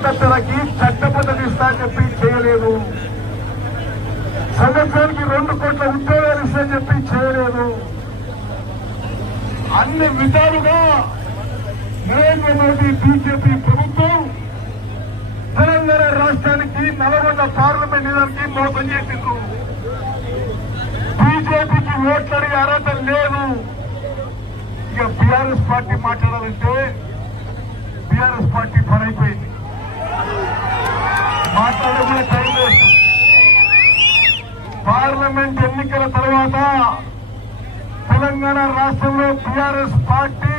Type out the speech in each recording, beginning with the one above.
చట్టబద్ధత ఇస్తా చెప్పి చేయలేదు. సంవత్సరానికి 2 కోట్ల ఉద్యోగాలు ఇస్తా చెప్పి చేయలేదు. అన్ని విధాలుగా నరేంద్ర మోదీ బీజేపీ ప్రభుత్వం తెలంగాణ రాష్ట్రానికి నల్గొండ పార్లమెంట్ నిజానికి మోసం చేసిండ్రు. బీజేపీకి ఓట్లడిగే అర్హత లేదు. ఇక బీఆర్ఎస్ పార్టీ మాట్లాడాలంటే బీఆర్ఎస్ పార్టీ పని అయిపోయింది. మాట్లాడకుండా టైం లేదు. పార్లమెంట్ ఎన్నికల తర్వాత తెలంగాణ రాష్ట్రంలో బీఆర్ఎస్ పార్టీ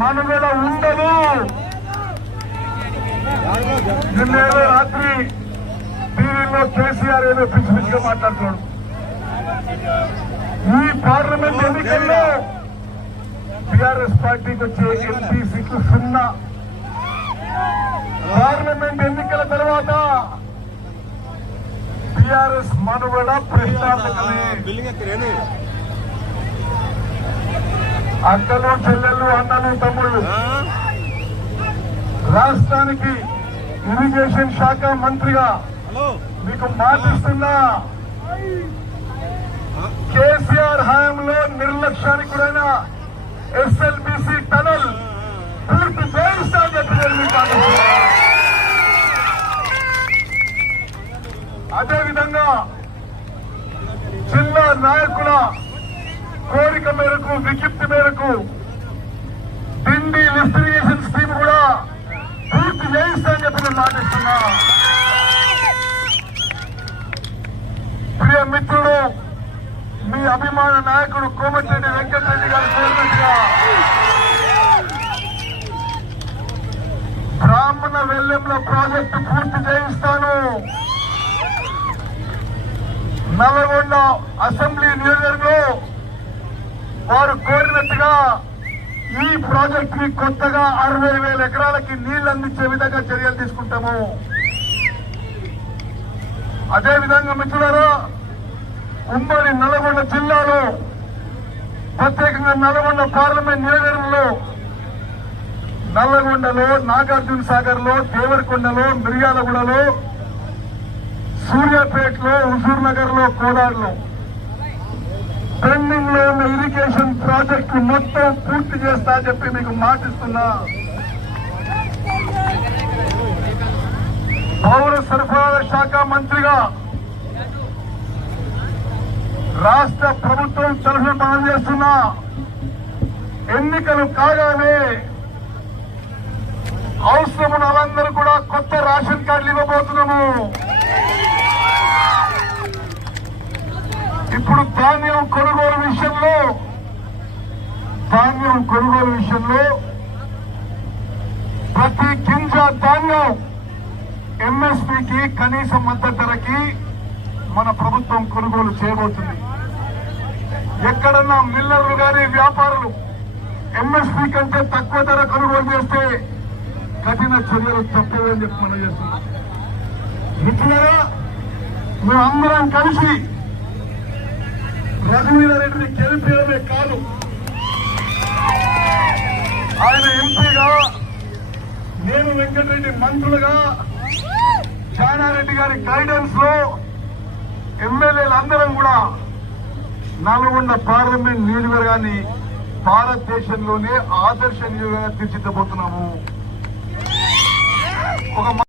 మనుగడ ఉండదు. నిన్నేదో రాత్రి టీవీలో కేసీఆర్ ఏదో పిచ్చి పిచ్చిగా మాట్లాడుతున్నాడు. ఈ పార్లమెంట్ ఎన్నికల్లో బీఆర్ఎస్ పార్టీకి వచ్చే ఎంపీ సీట్లు 0. పార్లమెంట్ ఎన్నికల తర్వాత బీఆర్ఎస్ మనుగడ ప్రశ్నార్థకమే. అక్కలు చెల్లెళ్ళు అన్నలు తమ్ముళ్ళు, రాష్ట్రానికి ఇరిగేషన్ శాఖ మంత్రిగా మీకు మాటిస్తున్నా, కేసీఆర్ హయాంలో నిర్లక్ష్యానికి గురైన ఎస్ఎల్బీసీ టనల్ పూర్తి చేయిస్తా చెప్పి అదేవిధంగా జిల్లా నాయకుల కోరిక మేరకు విజ్ఞప్తి మేరకు డిండి లిఫ్ట్ ఇరిగేషన్ స్కీమ్ కూడా పూర్తి చేయిస్తానని చెప్పి నేను మాటిస్తున్నా. ప్రియ మిత్రుడు, మీ అభిమాన నాయకుడు కోమటిరెడ్డి వెంకటరెడ్డి గారి చైర్మన్గా బ్రాహ్మణ వెల్లెంల ప్రాజెక్టు పూర్తి చేయిస్తాను. నల్గొండ అసెంబ్లీ నియోజకవర్గంలో వారు కోరినట్టుగా ఈ ప్రాజెక్ట్ ని కొత్తగా 60,000 ఎకరాలకి నీళ్లు అందించే విధంగా చర్యలు తీసుకుంటాము. అదేవిధంగా మిత్రులారా, ఉమ్మడి నల్గొండ జిల్లాలో ప్రత్యేకంగా నల్గొండ పార్లమెంట్ నియోజకవర్గంలో నల్లగొండలో, నాగార్జున సాగర్ లో, దేవరకొండలో, మిర్యాలగూడలో, సూర్యాపేటలో, హుజూర్ నగర్ లో, కోదాడులో పెండింగ్ లో ఉన్న ఇరిగేషన్ ప్రాజెక్టు మొత్తం పూర్తి చేస్తా చెప్పి మీకు మాటిస్తున్నా. పౌర సరఫరాల శాఖ మంత్రిగా రాష్ట్ర ప్రభుత్వం తరఫున పనిచేస్తున్నా. ఎన్నికలు కాగానే అవసరమున్న వాళ్ళందరూ కూడా కొత్త రేషన్ కార్డులు ఇవ్వబోతున్నాము. ఇప్పుడు ధాన్యం కొనుగోలు విషయంలో ప్రతి గింజ ధాన్యం ఎంఎస్పీకి కనీస మద్దతు ధరకి మన ప్రభుత్వం కొనుగోలు చేయబోతుంది. ఎక్కడన్నా మిల్లర్లు గాని వ్యాపారులు ఎంఎస్పీ కంటే తక్కువ ధర కొనుగోలు చేస్తే కఠిన చర్యలు తప్పవని చెప్పి మనం చేస్తున్నాం. మిత్రులారా, మేమందరం కలిసి రఘువీరారెడ్డిని గెలిపేయడమే కాదు, ఆయన ఎంపీగా, నేను వెంకటరెడ్డి మంత్రులుగా, జానారెడ్డి గారి గైడెన్స్ లో ఎమ్మెల్యేలందరం కూడా నల్గొండ పార్లమెంట్ నియోజకవర్గాన్ని భారతదేశంలోనే ఆదర్శ నియోజకవర్గంగా తీర్చిదిద్దబోతున్నాము. ఒక